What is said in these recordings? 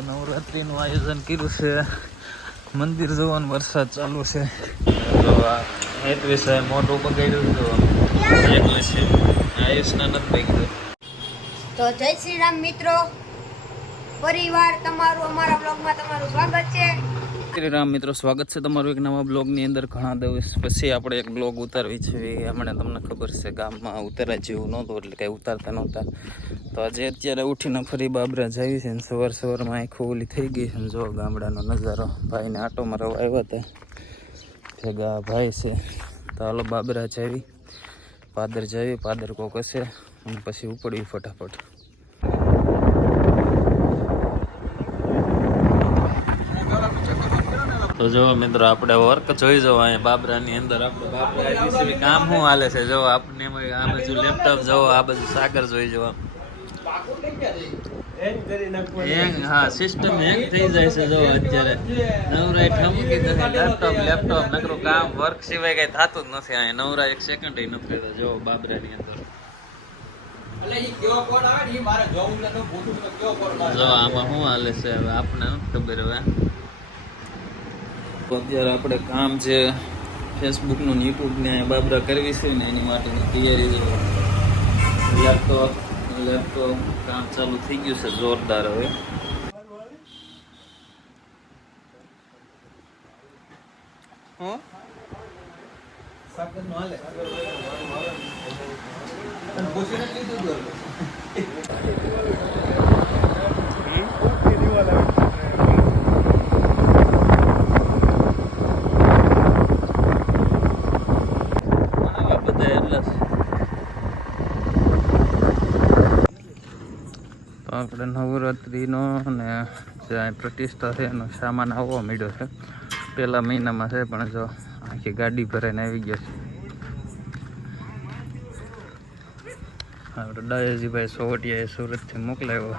નવરાત્રીનું આયોજન કર્યું છે. મંદિર જવાનું વરસાદ ચાલુ છે. જો આ હેતવી સાહેબ મોટું બગાડ્યું તો એકલે છે આયુષના નથી બગાડ્યું. તો જય શ્રી રામ મિત્રો, પરિવાર તમારું અમારા બ્લોગમાં તમારું સ્વાગત છે. શ્રી રામ મિત્રો, સ્વાગત છે તમારું એક નવા બ્લોગની અંદર. ઘણા દિવસ પછી આપણે એક બ્લોગ ઉતારવી છે. હમણાં તમને ખબર છે ગામમાં ઉતારા જેવું નહોતું, એટલે કંઈ ઉતારતા નહોતા. તો આજે અત્યારે ઉઠીને ફરી બાબરા જાવી છે ને સવારમાં આંખો ઓલી થઈ ગઈ છે. જો ગામડાનો નજારો, ભાઈને આટો મારવા આવ્યા હતા ભેગા ભાઈ છે. તો હાલો બાબરા જાવી, પાદર જાવી, પાદર કોક હશે અને પછી ઉપડવી ફટાફટ. તો જો મિત્રો આપણે વર્ક જોઈ જવો અહીંયા બાબરાની અંદર. આપણે બાબરા કામ શું હાલે છે જો આપણે આ બાજુ લેપટોપ જોવો, આ બાજુ સાગર જોઈ જવો. હા, સિસ્ટમ હેંગ થઈ જાય છે જો અત્યારે. નવરાય ઠમકી લેપટોપ નકરું કામ વર્ક સિવાય કઈ થતું જ નથી અહીંયા. નવરા એક સેકન્ડ નથી રહેતા જો બાબરાની અંદર. જો આમાં શું હાલે છે હવે આપણને નથી ખબર. હવે અત્યારે આપણે કામ છે ફેસબુકનું ને યુટ્યુબને બાબરા કરવી છે ને એની માટેની તૈયારી. લેપટોપ કામ ચાલુ થઈ ગયું છે જોરદાર. હવે આપણે નવરાત્રિનો ને જે પ્રતિષ્ઠા છે એનો સામાન આવવા માંડ્યો છે. પહેલા મહિનામાં છે પણ જો આખી ગાડી ભરાઈને આવી ગયા છે. આપણે ડાયાજીભાઈ સોવટિયાએ સુરતથી મોકલાવ્યો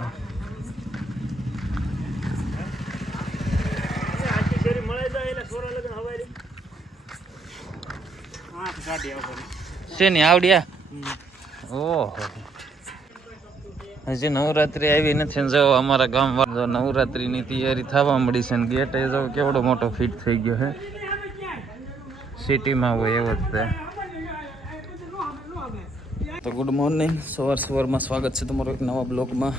છે ને આવડ્યા. ઓહો, હજી નવરાત્રી આવી નથી ને જો અમારા ગામમાં નવરાત્રીની તૈયારી થવા મળી છે ને ગેટ એ જો કેવડો મોટો ફિટ થઈ ગયો છે. સિટીમાં હોય એવો જ તે. તો ગુડ મોર્નિંગ, સવારમાં સ્વાગત છે તમારો એક નવા બ્લોગમાં.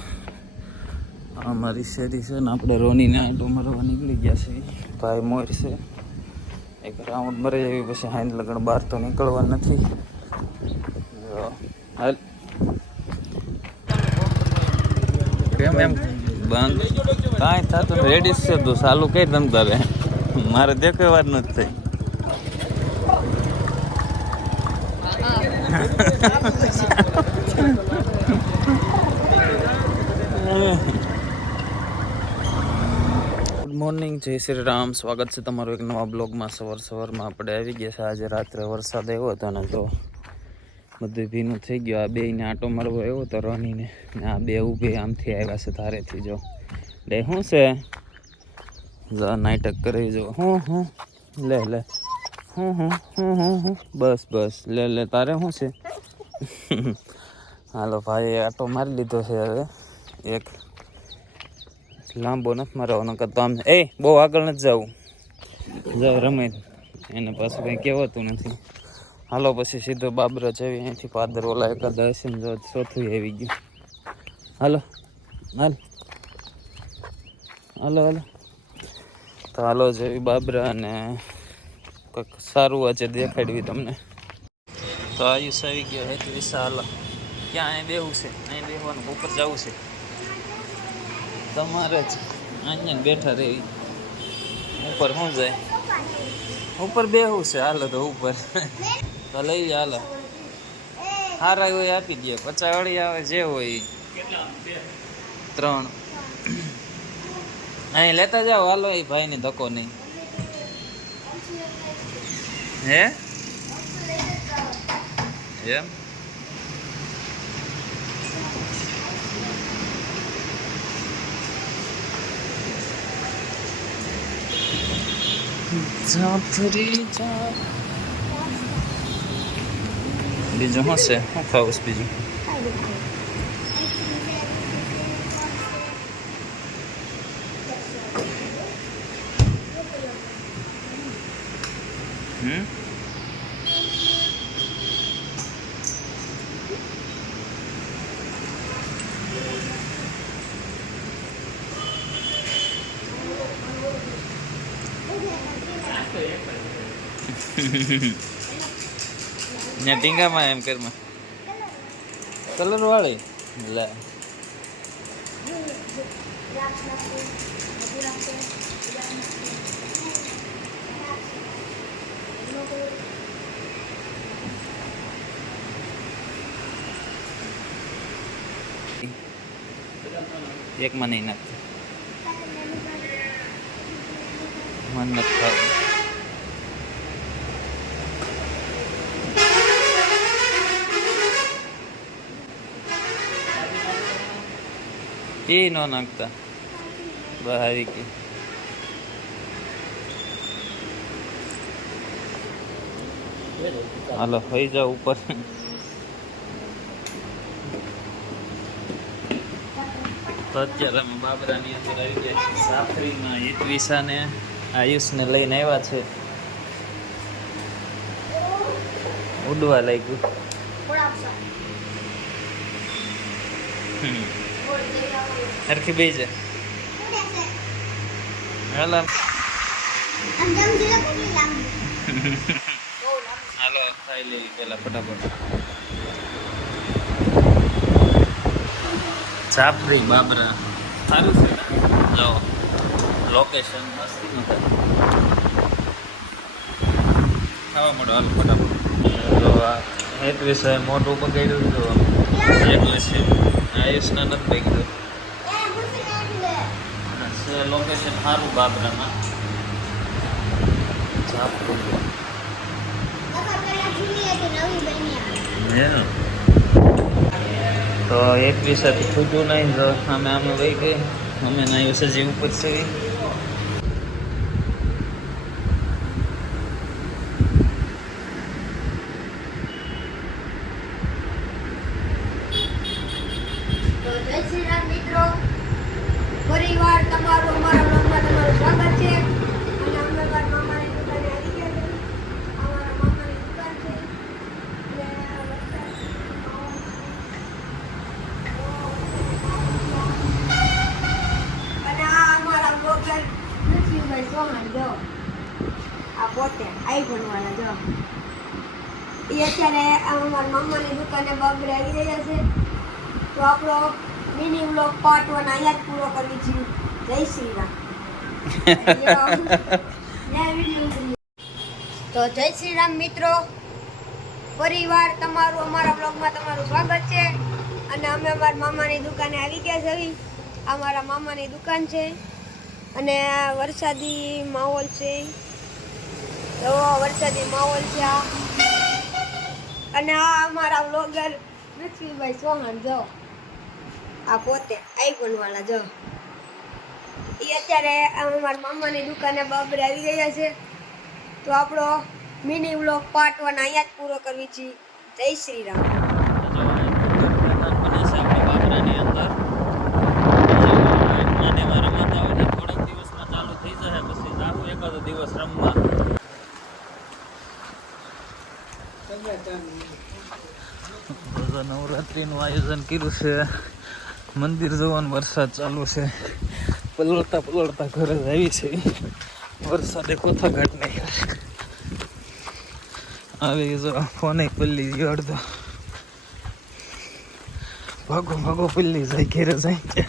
અમારી શેરી છે ને આપણે રોનીને આંટો મારવા નીકળી ગયા છે. ભાઈ મોર છે, એક રાઉન્ડ મરી આવી પછી હાઈન લગણ બહાર તો નીકળવા નથી. હાલ કેમ એમ બંધ કાંઈ થતું રેડી છે તું ચાલુ કઈ તમ તારે, મારે દેખાય વાત નથી થઈ. ગુડ મોર્નિંગ, જય શ્રી રામ, સ્વાગત છે તમારું એક નવા બ્લોગમાં. સવારમાં આપણે આવી ગયા છે. આજે રાત્રે વરસાદ આવ્યો હતો ને તો બધું ભીનું થઈ ગયું. આ બેને આંટો મારવો આવ્યો તો રોનીને, આ બે ઊભી આમથી આવ્યા છે ધારેથી. જો લે શું છે નાટક કરી જો. હું લે હું બસ લે તારે શું છે. હાલો ભાઈ આંટો મારી લીધો છે. હવે એક લાંબો નથી મારવાનો કરતો આમ. બહુ આગળ નથી જવું, જાવ રમે એને પાછું કંઈ કહેવાતું નથી. હાલો પછી સીધો બાબરા જવી. અહીંથી પાદર ઓલા એકાદા હશે ને જો ચોથું આવી ગયું. હાલો તો હાલો જવી બાબરા અને કંઈક સારું આજે દેખાડવી તમને. તો આયુષ આવી ગયો હે વિશા. હાલો ક્યાં અહીં બેવું છે? અહીં બેસવાનું, ઉપર જવું છે તમારે જ. અહીંયા બેઠા રહી ઉપર શું જાય, ઉપર બેહવું છે. હાલો તો ઉપર તો લઈ જા. હાલો હારા હોય આપી દે, પચાવાળી આવે જે હોય 3 અહીં લેતા જાઓ. હાલો એ ભાઈને ધક્કો નહીં. હે એમ બીજું શું છે? શું ખાવું બીજું? હમ ને ટીંગામાં એમ કરમાં કલર વાળી લે એકમાં નહીં નાખતું મન નથી ખાવું એ ન નાખતા બહારી ગઈ હાલો હોઈ જાઓ ઉપર તો અત્યારે અમે બાબરાની અંદર આવી ગયા છીએ સાફરીમાં હિતવિશાને આયુષને લઈને આવ્યા છે ઉડવા લાગ્યું હરખી બે છે હાલો હાલો ખાઈ લઈ પેલા ફટાફટ સાફરી બાબરા સારું છે જો લોકેશન મસ્તી નું ખાવા મળો હાલ ફટાફટ જો આ એક વિષય મોટું પકડ્યું તો એકલે છે આયુષના નથી પકડ્યું લોકેશન સારું બાબરામાં તો એક વિષયથી છૂટું નહીં તો અમે વહી ગઈ અમે ના સજી ઉપર છે પરિવાર તમારું અમારા બ્લોગમાં તમારું સ્વાગત છે અને અમે મારા મામાની દુકાને આવી ગયા છે અમારા મામાની દુકાન છે અને આ અમારા બ્લોગર લક્ષ્મીભાઈ સોહાણ જો આ પોતે આઈફોન વાળા જો એ અત્યારે અમારા મામાની દુકાને બાબરે આવી રહ્યા છે તો આપણો મિની વ્લોગ પાર્ટ 1 અહીંયા જ પૂરો કરવી છે જય શ્રી રામ તો જય શ્રી રામ મિત્રો પરિવાર તમારું અમારા બ્લોગમાં તમારું સ્વાગત છે અને અમે અમારા મામાની દુકાને આવી ગયા છે આ મારા મામાની દુકાન છે અને વરસાદી માહોલ છે તો વરસાદી માહોલ છે આ અને આ અમારા વ્લોગર લક્ષ્મીભાઈ સોહાણ જો આ પોતે આઈફોન વાળા જો એ અત્યારે અમારા મામાની દુકાને બાબરે આવી ગયા છે તો આપણો મિની વ્લોગ પાર્ટ 1 અહીંયા જ પૂરો કરવી છે જય શ્રી રામ દિવસ રમવા નવરાત્રીનું આયોજન કર્યું છે મંદિર જવાનો વરસાદ ચાલુ છે પલળતા ઘરે જ આવી છે વરસાદે કોથા ઘાટ નહીં આવી જો ફોને પલ્લી ગયો અડધો ભાગો પલ્લી જાય ઘેરે જાય